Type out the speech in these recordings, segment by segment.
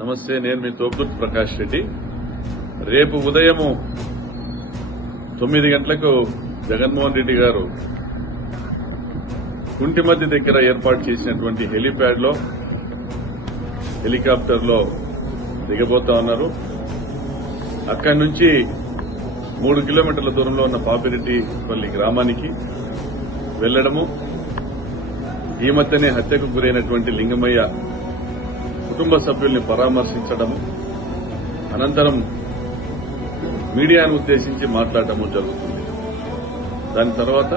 నమస్తే, నేను మీ తోపుదుర్తి ప్రకాష్ రెడ్డి. రేపు ఉదయం 9 గంటలకు జగన్మోహన్ రెడ్డి గారు కుంటిమద్ది దగ్గర ఏర్పాటు చేసినటువంటి హెలీప్యాడ్ లో హెలికాప్టర్ లో దిగబోతా ఉన్నారు. అక్కడి నుంచి 3 కిలోమీటర్ల దూరంలో ఉన్న పాపిరెడ్డిపల్లి గ్రామానికి వెళ్లడము, ఈ మధ్యనే హత్యకు గురైనటువంటి లింగమయ్య కుటుంబ సభ్యుల్ని పరామర్శించడము, అనంతరం మీడియాను ఉద్దేశించి మాట్లాడటము జరుగుతుంది. దాని తర్వాత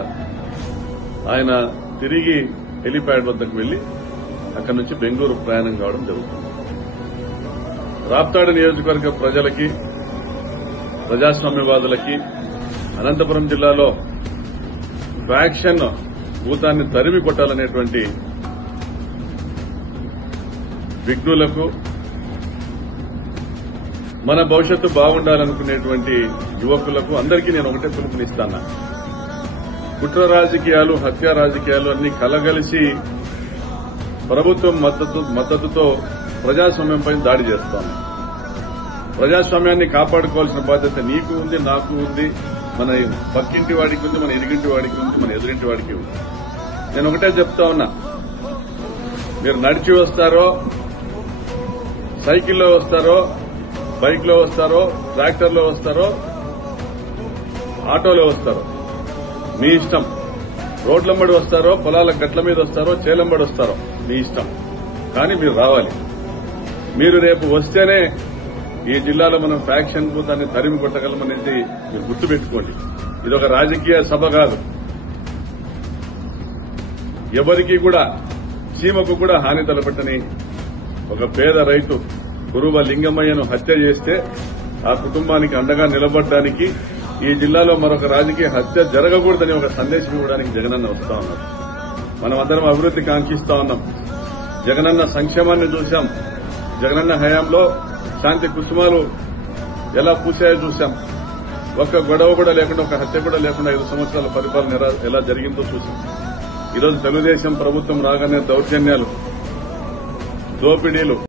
ఆయన తిరిగి హెలీప్యాడ్ వద్దకు వెళ్లి అక్కడి నుంచి బెంగళూరు ప్రయాణం కావడం జరుగుతుంది. రాప్తాడు నియోజకవర్గ ప్రజలకి, ప్రజాస్వామ్యవాదులకి, అనంతపురం జిల్లాలో ఫ్యాక్షన్ భూతాన్ని తరిమి కొట్టాలనేటువంటి విఘ్నులకు, మన భవిష్యత్తు బాగుండాలనుకునేటువంటి యువకులకు అందరికీ నేను ఒకటే పిలుపునిస్తాను. కుట్ర రాజకీయాలు, హత్య రాజకీయాలు అన్ని కలగలిసి ప్రభుత్వం మద్దతుతో ప్రజాస్వామ్యంపై దాడి చేస్తాను. ప్రజాస్వామ్యాన్ని కాపాడుకోవాల్సిన బాధ్యత నీకు ఉంది, నాకు ఉంది, మన పక్కింటి వాడికి ఉంది, మన ఇరుగింటి వాడికి ఉంది, మన ఎదురింటి వాడికి ఉంది. నేను ఒకటే చెప్తా ఉన్నా, మీరు నడిచి వస్తారో, సైకిల్లో వస్తారో, బైక్ లో వస్తారో, ట్రాక్టర్లో వస్తారో, ఆటోలో వస్తారో మీ ఇష్టం. రోడ్లంబడి వస్తారో, పొలాల గట్ల మీద వస్తారో, చేలంబడి వస్తారో మీ ఇష్టం. కానీ మీరు రావాలి. మీరు రేపు వస్తేనే ఈ జిల్లాలో మనం ఫ్యాక్షన్ భూతాన్ని తరిమి కొట్టగలమనేది మీరు గుర్తుపెట్టుకోండి. ఇదొక రాజకీయ సభ కాదు. ఎవరికి కూడా, చీమకు కూడా హాని తలపెట్టని ఒక పేద రైతు కురువ లింగమయ్యను హత్య చేస్తే ఆ కుటుంబానికి అండగా నిలబడడానికి, ఈ జిల్లాలో మరొక రాజకీయ హత్య జరగకూడదని ఒక సందేశం ఇవ్వడానికి జగనన్న వస్తా ఉన్నారు. మనం అందరం అభివృద్ది కాంక్షిస్తా ఉన్నాం. జగనన్న సంక్షేమాన్ని చూశాం. జగనన్న హయాంలో శాంతి కుసుమాలు ఎలా పూసాయో చూశాం. ఒక్క గొడవ కూడా లేకుండా, ఒక హత్య కూడా లేకుండా 5 సంవత్సరాల పరిపాలన ఎలా జరిగిందో చూశాం. ఈరోజు తెలుగుదేశం ప్రభుత్వం రాగానే దౌర్జన్యాలు, దోపిడీలు,